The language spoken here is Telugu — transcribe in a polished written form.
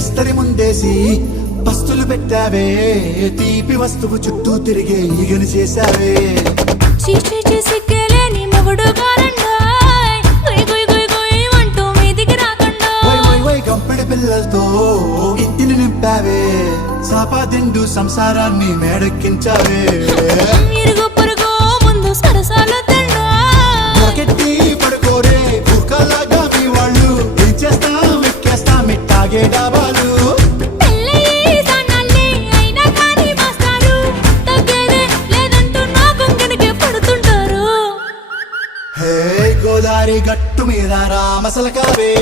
ఇస్తరి ముందేసి పస్తులు పెట్టావే తీపి వస్తువు చుట్టూ తిరిగే ఈగని చేశావే చీచీ సిగ్గలేని మొగుడు కారండాయ్ గుయ్ గుయ్ గుయ్ గుయ్ అంటూ మీదికి రాకుండా వై గంపెడి పిల్లలతో ఇంటిని నింపావే సాపాదిండు సంసారాన్ని మేడెక్కించావే ఇరుగు పొరుగు ముందు సరసాల తండా మొకెట్టి పడుకోరే కుక్కలాగా మీ వాళ్ళు ఏం చేస్తాం ఎక్కేస్తాం ఇట్టాగే డాబాలు పెళ్ళయి సన్నాళ్ళే అయినా కానీ మాస్తారు తగ్గేదే లేదంటూ నా కొంగనికే పడుతుంటారు హే గోదారి గట్టు మీద రామసలకావే